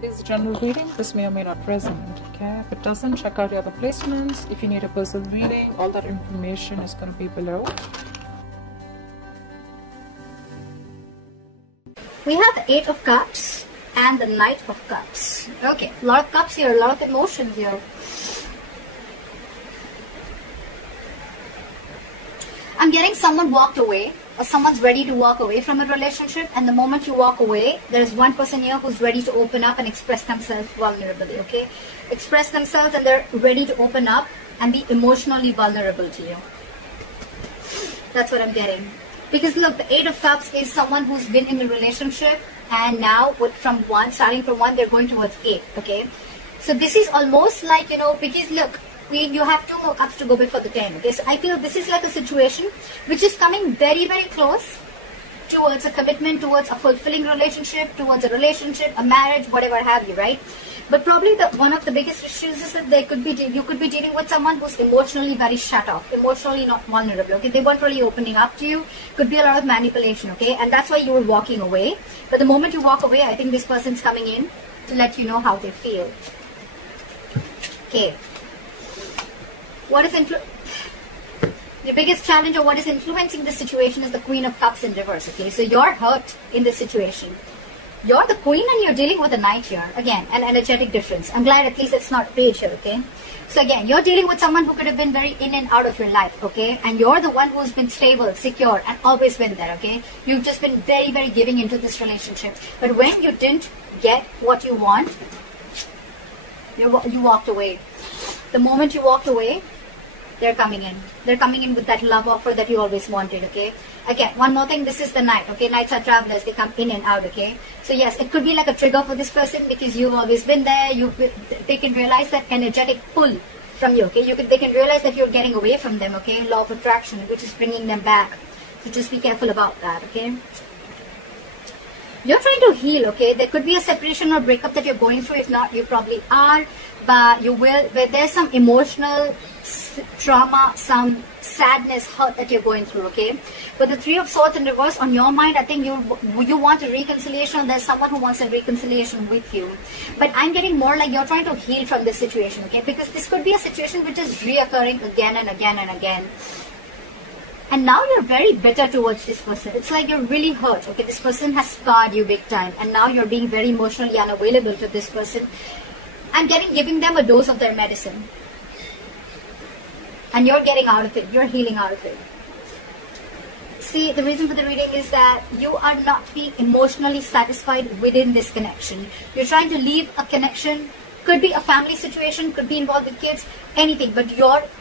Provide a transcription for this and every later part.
This is general reading. This may or may not resonate, okay? If it doesn't, check out the other placements. If you need a personal reading, all that information is going to be below. We have the Eight of Cups and the Knight of Cups. Okay, a lot of cups here, a lot of emotions here. I'm getting someone walked away, or someone's ready to walk away from a relationship, and the moment you walk away, there's one person here who's ready to open up and express themselves vulnerably, okay? Express themselves and they're ready to open up and be emotionally vulnerable to you. That's what I'm getting. Because look, the Eight of Cups is someone who's been in a relationship, and now starting from one, they're going towards 8, okay? So this is almost like, because look, you have 2 more cups to go before the 10. Okay, so I feel this is like a situation which is coming very, very close towards a commitment, towards a fulfilling relationship, towards a relationship, a marriage, whatever have you, right? But probably one of the biggest issues is that you could be dealing with someone who's emotionally very shut off, emotionally not vulnerable. Okay, they weren't really opening up to you. Could be a lot of manipulation. Okay, and that's why you were walking away. But the moment you walk away, I think this person's coming in to let you know how they feel. Okay. What is the biggest challenge, or what is influencing the situation, is the Queen of Cups in reverse. Okay, so you're hurt in this situation. You're the Queen and you're dealing with a Knight here. Again, an energetic difference. I'm glad at least it's not page here. Okay, so again, you're dealing with someone who could have been very in and out of your life. Okay, and you're the one who's been stable, secure, and always been there. Okay, you've just been very, very giving into this relationship. But when you didn't get what you want, you walked away. The moment you walked away, they're coming in. They're coming in with that love offer that you always wanted, okay? Again, one more thing, this is the Knight, okay? Knights are travelers, they come in and out, okay? So yes, it could be like a trigger for this person because you've always been there. They can realize that energetic pull from you, okay? They can realize that you're getting away from them, okay? Law of attraction, which is bringing them back. So just be careful about that, okay? You're trying to heal, okay? There could be a separation or breakup that you're going through. If not, you probably are. But you will, but there's some emotional trauma, some sadness, hurt that you're going through, okay? But the Three of Swords in reverse, on your mind, I think you want a reconciliation. There's someone who wants a reconciliation with you. But I'm getting more like you're trying to heal from this situation, okay? Because this could be a situation which is reoccurring again and again and again. And now you're very bitter towards this person. It's like you're really hurt, okay? This person has scarred you big time. And now you're being very emotionally unavailable to this person. I'm giving them a dose of their medicine. And you're getting out of it. You're healing out of it. See, the reason for the reading is that you are not being emotionally satisfied within this connection. You're trying to leave a connection. Could be a family situation, could be involved with kids, anything. But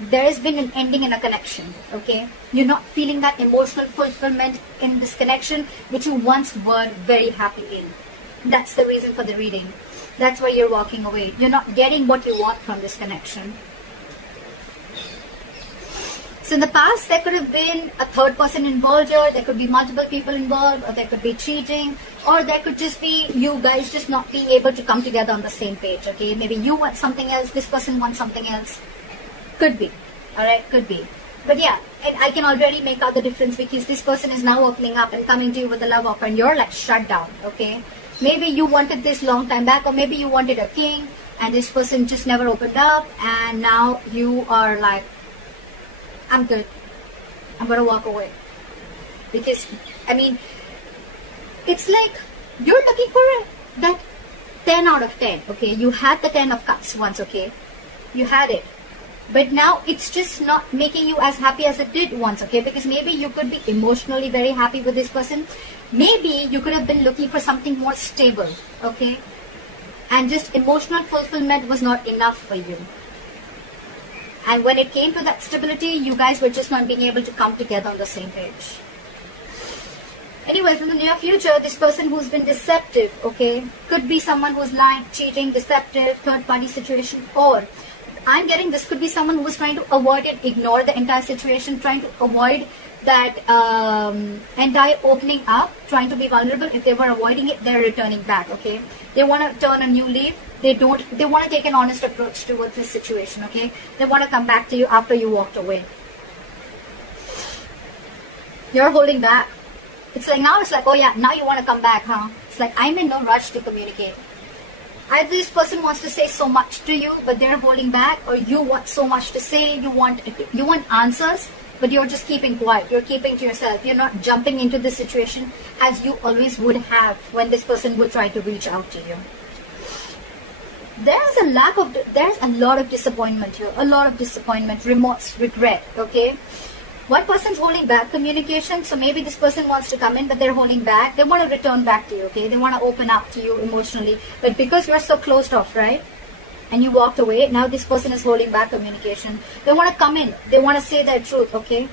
there has been an ending in a connection, okay? You're not feeling that emotional fulfillment in this connection, which you once were very happy in. That's the reason for the reading. That's why you're walking away. You're not getting what you want from this connection. So in the past, there could have been a third person involved here. There could be multiple people involved, or there could be cheating, or there could just be you guys just not being able to come together on the same page, okay? Maybe you want something else, this person wants something else. Could be, all right? Could be. But yeah, and I can already make out the difference because this person is now opening up and coming to you with a love offer, and you're like shut down, okay? Maybe you wanted this long time back, or maybe you wanted a king, and this person just never opened up, and now you are like, I'm good. I'm going to walk away. Because, I mean, it's like you're looking for that 10 out of 10, okay? You had the 10 of Cups once, okay? You had it. But now it's just not making you as happy as it did once, okay? Because maybe you could be emotionally very happy with this person. Maybe you could have been looking for something more stable, okay? And just emotional fulfillment was not enough for you. And when it came to that stability, you guys were just not being able to come together on the same page. Anyways, in the near future, this person who's been deceptive, okay, could be someone who's lying, cheating, deceptive, third-party situation, or I'm getting this could be someone who was trying to avoid it, ignore the entire situation, trying to avoid that entire opening up, trying to be vulnerable. If they were avoiding it, they're returning back, okay? They want to turn a new leaf. They want to take an honest approach towards this situation, okay? They want to come back to you after you walked away. You're holding back. It's like now it's like, oh yeah, now you want to come back, huh? It's like I'm in no rush to communicate. Either this person wants to say so much to you, but they're holding back, or you want so much to say, you want answers, but you're just keeping quiet. You're keeping to yourself. You're not jumping into the situation as you always would have when this person would try to reach out to you. There's a lot of disappointment here. A lot of disappointment, remorse, regret, okay? One person's holding back communication, so maybe this person wants to come in, but they're holding back. They want to return back to you, okay? They want to open up to you emotionally. But because you're so closed off, right? And you walked away, now this person is holding back communication. They want to come in. They want to say their truth, okay?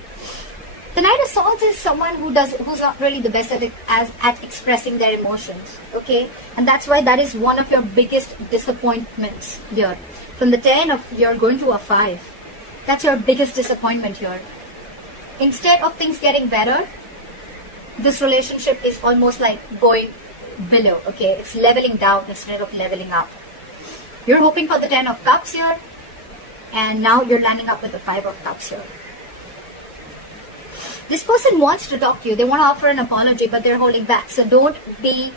The Knight of Swords is someone who's not really the best at expressing their emotions, okay? And that's why that is one of your biggest disappointments here. From the 10 you're going to a 5. That's your biggest disappointment here. Instead of things getting better, this relationship is almost like going below, okay? It's leveling down instead of leveling up. You're hoping for the 10 of Cups here, and now you're landing up with the 5 of Cups here. This person wants to talk to you. They want to offer an apology, but they're holding back. So don't be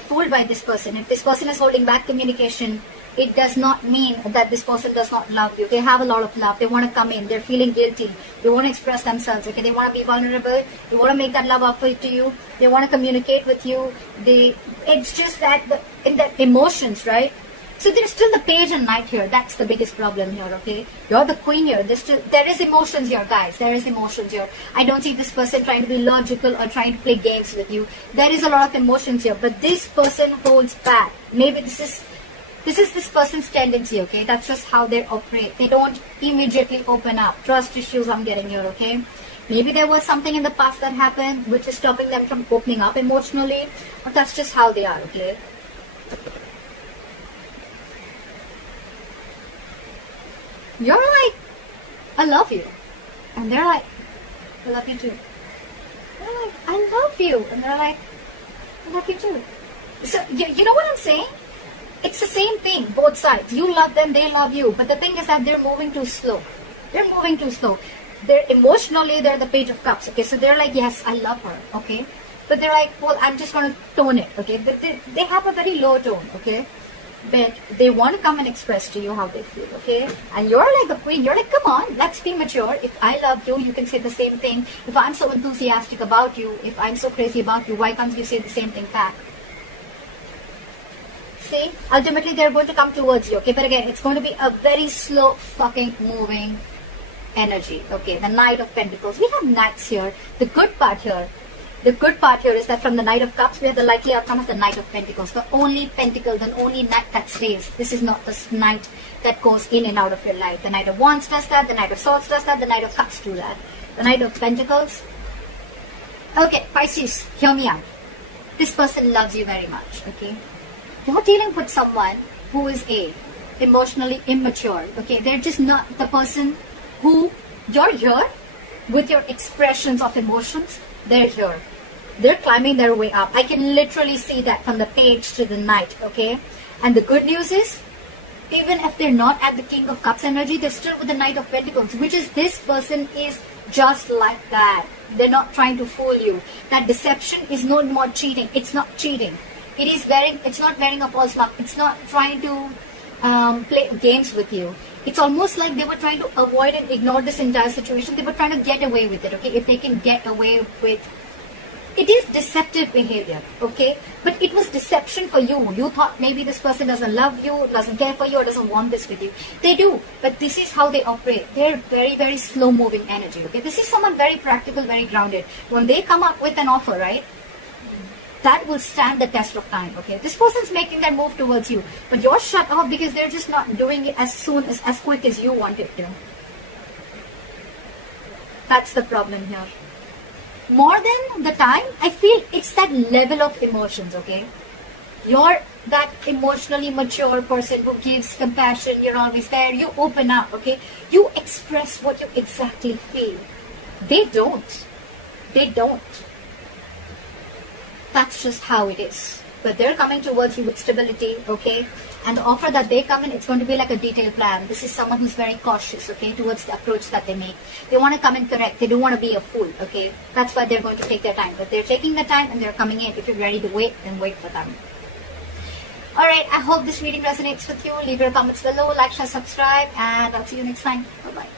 fooled by this person. If this person is holding back communication, it does not mean that this person does not love you. They have a lot of love. They want to come in. They're feeling guilty. They want to express themselves. Okay, they want to be vulnerable. They want to make that love offer to you. They want to communicate with you. It's just that in the emotions, right? So there's still the Page and Knight here. That's the biggest problem here, okay? You're the Queen here. There is emotions here, guys. There is emotions here. I don't see this person trying to be logical or trying to play games with you. There is a lot of emotions here, but this person holds back. Maybe this is this person's tendency, okay? That's just how they operate. They don't immediately open up. Trust issues I'm getting here, okay? Maybe there was something in the past that happened which is stopping them from opening up emotionally, but that's just how they are, okay? You're like, I love you. And they're like, I love you too. They're like, I love you. And they're like, I love you too. So, you know what I'm saying? It's the same thing, both sides. You love them, they love you. But the thing is that they're moving too slow. They're moving too slow. They're emotionally, they're the Page of Cups. Okay, so they're like, yes, I love her. Okay. But they're like, well, I'm just going to tone it. Okay. But they have a very low tone. Okay. But they want to come and express to you how they feel, okay? And you're like the Queen. You're like, come on, let's be mature. If I love you, you can say the same thing. If I'm so enthusiastic about you, if I'm so crazy about you, why can't you say the same thing back? See, ultimately they're going to come towards you, okay? But again, it's going to be a very slow fucking moving energy, okay? The Knight of Pentacles. We have Knights here. The good part here is that from the Knight of Cups, we have the likely outcome of the Knight of Pentacles. The only pentacle, the only knight that stays. This is not the knight that goes in and out of your life. The Knight of Wands does that. The Knight of Swords does that. The Knight of Cups do that. The Knight of Pentacles. Okay, Pisces, hear me out. This person loves you very much, okay? You're dealing with someone who is emotionally immature, okay? They're just not the person who you're here with your expressions of emotions. They're here. They're climbing their way up. I can literally see that from the Page to the Knight, okay? And the good news is, even if they're not at the King of Cups energy, they're still with the Knight of Pentacles, which is this person is just like that. They're not trying to fool you. That deception is no more cheating. It's not cheating. It's not wearing a false mask. It's not trying to play games with you. It's almost like they were trying to avoid and ignore this entire situation. They were trying to get away with it, okay? If they can get away with... It is deceptive behavior, okay? But it was deception for you. You thought maybe this person doesn't love you, doesn't care for you, or doesn't want this with you. They do, but this is how they operate. They're very, very slow-moving energy, okay? This is someone very practical, very grounded. When they come up with an offer, right? That will stand the test of time, okay? This person's making that move towards you, but you're shut off because they're just not doing it as quick as you want it to. That's the problem here. More than the time, I feel it's that level of emotions, okay? You're that emotionally mature person who gives compassion, you're always there, you open up, okay? You express what you exactly feel. They don't. They don't. That's just how it is. But they're coming towards you with stability, okay? And the offer that they come in, it's going to be like a detailed plan. This is someone who's very cautious, okay, towards the approach that they make. They want to come in correct. They don't want to be a fool, okay? That's why they're going to take their time. But they're taking their time and they're coming in. If you're ready to wait, then wait for them. Alright, I hope this reading resonates with you. Leave your comments below, like, share, subscribe, and I'll see you next time. Bye-bye.